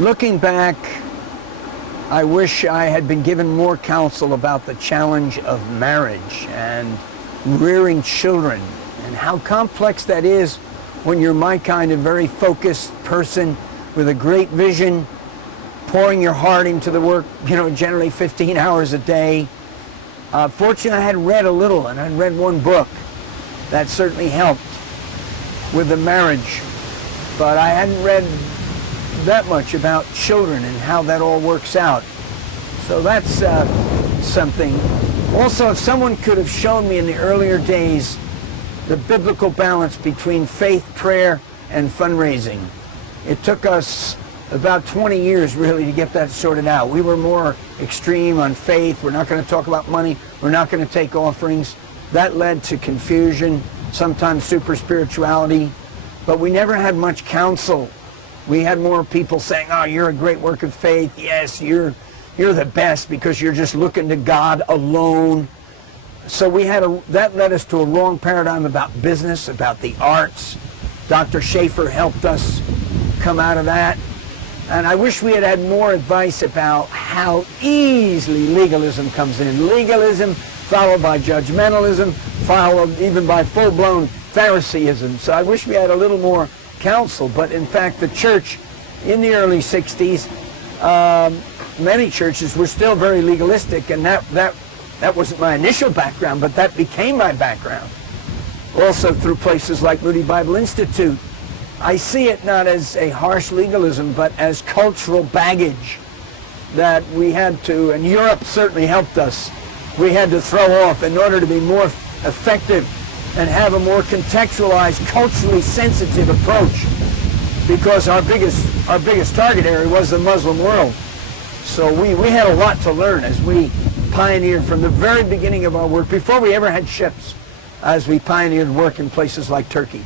Looking back, I wish I had been given more counsel about the challenge of marriage and rearing children and how complex that is when you're my kind of very focused person with a great vision, pouring your heart into the work, generally 15 hours a day. Fortunately, I had read a little, and I'd read one book that certainly helped with the marriage, but I hadn't read that much about children and how that all works out. So that's something. Also, if someone could have shown me in the earlier days the biblical balance between faith, prayer, and fundraising. It took us about 20 years really to get that sorted out. We were more extreme on faith. We're not going to talk about money. We're not going to take offerings. That led to confusion, sometimes super spirituality, but we never had much counsel. We had more people saying, oh, you're a great work of faith. Yes, you're the best because you're just looking to God alone. So that led us to a wrong paradigm about business, about the arts. Dr. Schaefer helped us come out of that. And I wish we had had more advice about how easily legalism comes in. Legalism followed by judgmentalism, followed even by full-blown Phariseeism. So I wish we had a little more counsel. But in fact, the church in the early 60s, many churches were still very legalistic, and that wasn't my initial background, but that became my background. Also through places like Moody Bible Institute. I see it not as a harsh legalism, but as cultural baggage that we had to, and Europe certainly helped us, we had to throw off in order to be more effective and have a more contextualized, culturally sensitive approach, because our biggest target area was the Muslim world. So we had a lot to learn as we pioneered from the very beginning of our work, before we ever had ships, as we pioneered work in places like Turkey.